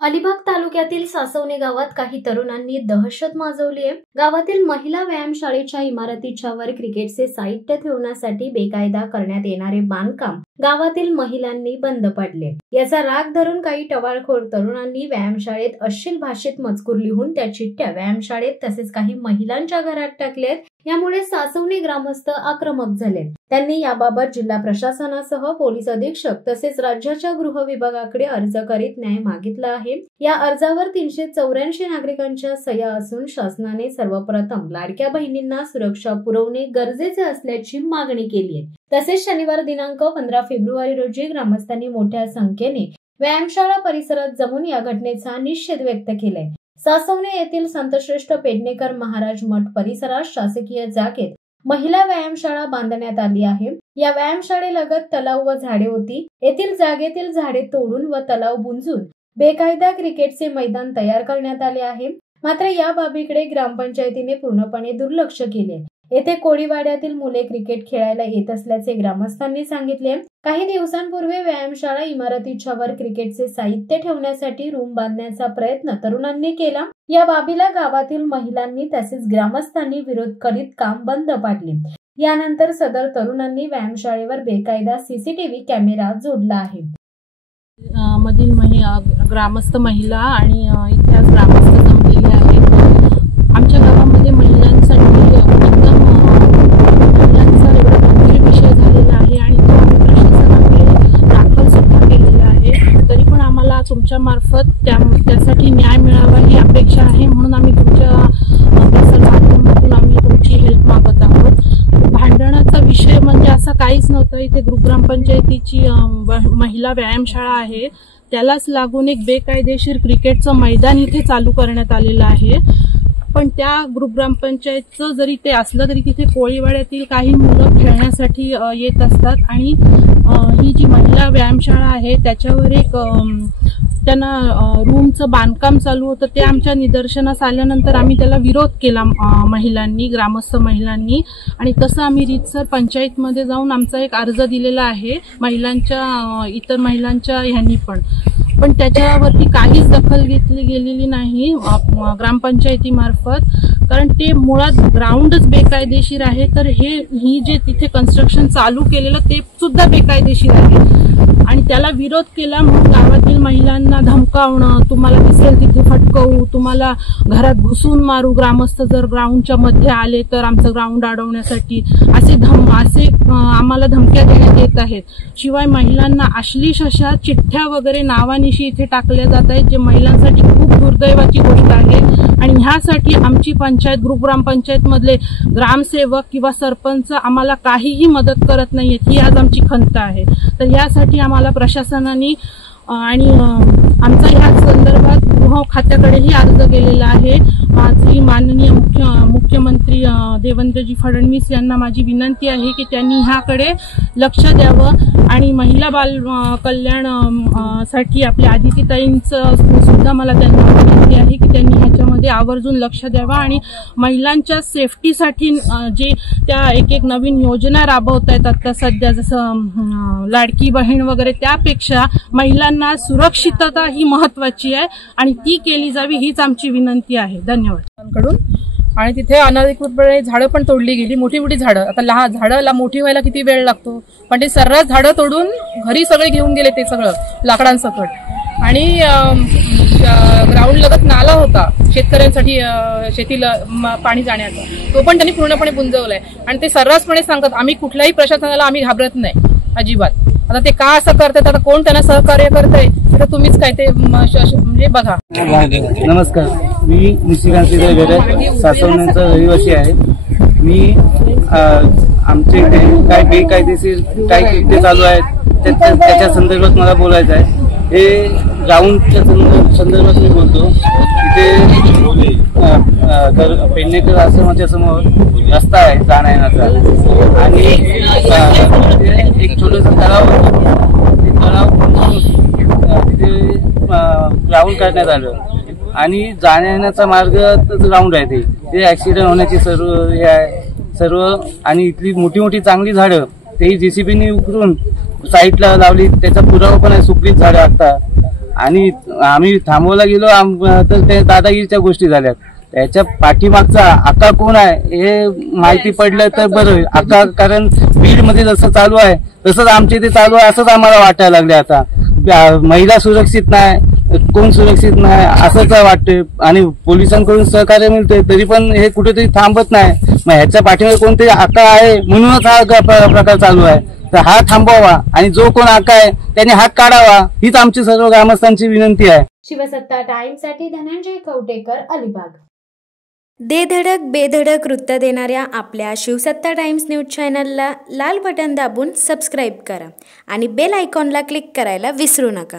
अलिबाग तालुक्यातील सासवणे गावात काही तरुणांनी दहशत माजवली आहे। गावातील महिला व्यायामशाळेच्या इमारतीच्या वर क्रिकेटचे साहित्य ठेवण्यासाठी बेकायदा करण्यात येणारे बांधकाम गावातील महिलांनी बंद पाडले। याचा राग धरून काही टवाळखोर तरुणांनी व्यायामशाळेत अश्लील भाषेत मजकूर लिहून त्या चिठ्ठ्या व्यायामशाळेत तसेच काही महिलांच्या घरात टाकलेत। यामुळे सासवणे ग्रामस्थ आक्रमक झाले। त्यांनी याबाबत जिल्हा प्रशासनासह पोलीस अधीक्षक तसेच राज्याच्या गृह विभागाकडे अर्ज करीत न्याय मागितला आहे। या अर्जावर 384 नागरिकांच्या सह्या असून शासनाने सर्वप्रथम लाडक्या बहिणींना सुरक्षा पुरवणे गरजेचे असल्याची मागणी केली आहे। तसेच शनिवार दिनांक 15 फेब्रुवारी रोजी ग्रामस्थांनी मोठ्या संख्येने व्यायामशाळा परिसरात जमून या घटनेचा निषेध व्यक्त केलाय। सासवणे येथील संतश्रेष्ठ पेडणेकर महाराज मठ परिसरात शासकीय जागेत महिला व्यायामशाळा बांधण्यात आली आहे। या व्यायामशाळेलगत तलाव व झाडे होती। येथील जागेतील झाडे तोडून व तलाव बुंजून बेकायदा क्रिकेटचे मैदान तयार करण्यात आले आहे। मात्र या बाबीकडे ग्रामपंचायतीने पूर्णपणे दुर्लक्ष केले। येथे कोळीवाड्यातील मुले क्रिकेट खेळायला येत असल्याचे ग्रामस्थांनी सांगितले। काही दिवसांपूर्वी व्यायामशाळा इमारतीच्या वर क्रिकेटचे साहित्य ठेवण्यासाठी रूम बांधण्याचा प्रयत्न तरुणांनी केला। या बाबीला गावातील महिलांनी तसेच ग्रामस्थांनी विरोध करीत काम बंद पाडले। यानंतर सदर तरुणांनी व्यायामशाळेवर बेकायदा सीसीटीव्ही कॅमेरा जोडला आहे। मधील ग्रामस्थ महिला आणि इतिहास ग्रामस्थ जमलेले आहेत। आमच्या गावामध्ये महिलांसाठी एकदम महिलांचा एवढा गंभीर विषय झालेला आहे आणि तो आम्ही प्रशासनाकडे दाखल सुद्धा केलेला आहे। तरी पण आम्हाला तुमच्या मार्फत त्यासाठी न्याय मिळावा ही अपेक्षा आहे, म्हणून आम्ही तुमच्या प्रसारमाध्यमातून आम्ही तुमची हेल्प मागत आहोत। भांडणाचा विषय म्हणजे असा काहीच नव्हता। इथे ग्रामपंचायतीची महिला व्यायामशाळा आहे, त्यालाच लागून एक बेकायदेशीर क्रिकेटचं मैदान इथे चालू करण्यात आलेलं आहे। पण त्या ग्रामपंचायतचं जरी ते असलं तरी तिथे कोळीवाड्यातील काही मुलं खेळण्यासाठी येत असतात आणि ही जी महिला व्यायामशाळा आहे त्याच्यावर एक त्यांना रूमचं बांधकाम चालू होतं। ते आमच्या निदर्शनास आल्यानंतर आम्ही त्याला विरोध केला महिलांनी, ग्रामस्थ महिलांनी, आणि तसं आम्ही रीतसर पंचायतमध्ये जाऊन आमचा एक अर्ज दिलेला आहे महिलांच्या इतर महिलांच्या ह्यांनी पण त्याच्यावरती काहीच दखल घेतली गेलेली नाही ग्रामपंचायतीमार्फत, कारण ते मुळात ग्राउंडच बेकायदेशीर आहे। तर ही जे तिथे कन्स्ट्रक्शन चालू केलेलं ते सुद्धा बेकायदेशीर आहे आणि त्याला विरोध केला म्हणून गावातील महिलांना धमकावणं, तुम्हाला दिसेल तिथे फटकवू, तुम्हाला घरात घुसून मारू, ग्रामस्थ जर ग्राउंडच्या मध्ये आले तर आमचं ग्राउंड अडवण्यासाठी असे आम्हाला धमक्या देण्यात येत आहेत। शिवाय महिलांना अश्लील अशा चिठ्ठ्या वगैरे नावानिशी इथे टाकल्या जात आहेत, जे महिलांसाठी खूप दुर्दैवाची गोष्ट आहे। आणि ह्यासाठी आमची पंचायत ग्रामपंचायत मधले ग्रामसेवक किंवा सरपंच आम्हाला काहीही मदत करत नाहीयेत, ही आज आमची खंत आहे। तर यासाठी आम्हाला प्रशासनाने आणि आमचा ह्या संदर्भात गृह खात्याकडेही अर्ज केलेला आहे। माझी माननीय मुख्यमंत्री देवेंद्रजी फडणवीस यांना माझी विनंती आहे की त्यांनी ह्याकडे लक्ष द्यावं आणि महिला बाल कल्याण साठी आपल्या आदितीताईंचं सुद्धा मला त्यांना विनंती आहे की त्यांनी ह्याच्यामध्ये आवर्जून लक्ष द्यावं आणि महिलांच्या सेफ्टीसाठी जे त्या एक नवीन योजना राबवत आहेत आता सध्या, जसं लाडकी बहीण वगैरे, त्यापेक्षा महिलांना सुरक्षितता ही महत्वाची आहे आणि ती केली जावी हीच आमची विनंती आहे। धन्यवाद। आणि तिथे अनधिकृतपणे झाडं पण तोडली गेली, मोठी मोठी झाडं। आता लहान झाडं मोठी व्हायला किती वेळ लागतो, पण ते सर्रास झाडं तोडून घरी सगळे घेऊन गेले ते सगळं लाकडांसकट। आणि ग्राउंड लगत नाला होता शेतकऱ्यांसाठी शेतीला पाणी जाण्याचा, तो पण त्यांनी पूर्णपणे बुंजवलाय आणि ते सर्रासपणे सांगतात आम्ही कुठल्याही प्रशासनाला आम्ही घाबरत नाही अजिबात। आता ते का असं करतात, आता कोण त्यांना सहकार्य करतंय तर तुम्हीच काय ते म्हणजे बघा। नमस्कार, मी निशिकांत वेगळे सासवण्याचा रहिवासी आहे। मी आमचे काय बेकायदेशीर काय कृत्य चालू आहेत त्याच्या संदर्भात मला बोलायचं आहे। हे ग्राउंडच्या संदर्भात मी बोलतो। तिथे पेडणेकर आश्रमाच्या समोर रस्ता आहे जाण्याचा आणि एक छोटंसं तलाव तिथे ग्राउंड करण्यात आलं आणि जाण्याचा मार्ग ग्राउंड आहे ते ऍक्सिडेंट होण्याची सर्व आणि इथली मोठी मोठी चांगली झाडं तेही जेसीबीने उकरून साईडला लावली, त्याचा पुरावा पण आहे, सुकलीत झाडं आता। आणि आम्ही थांबवायला गेलो तर ते दादागिरीच्या गोष्टी झाल्या. त्याच्या पाठीमागचा आका कोण आहे हे माहिती पडलं तर बरं होईल. आका कारण बीड मध्ये जसं चालू आहे तसंच आमच्या इथे चालू आहे असंच आम्हाला वाटायला लागले. आता महिला सुरक्षित नाही, कोण सुरक्षित नाही असंच वाटतंय आणि पोलिसांकडून सहकार्य मिळते तरी पण हे कुठेतरी थांबत नाही. मग ह्याच्या पाठीमागे कोणतरी आका आहे म्हणूनच हा प्रकार चालू आहे. तर हा थांबवावा आणि जो कोण आका आहे त्याने हात काढावा हीच आमची सर्व ग्रामस्थांची विनंती आहे. शिवसत्ता टाइम्ससाठी धनंजय कवटेकर, अलिबाग. धडक बेधडक वृत्त देणाऱ्या आपल्या शिवसत्ता टाइम्स न्यूज चॅनलला लाल बटन दाबून सबस्क्राईब करा आणि बेल आयकॉनला क्लिक करायला विसरू नका.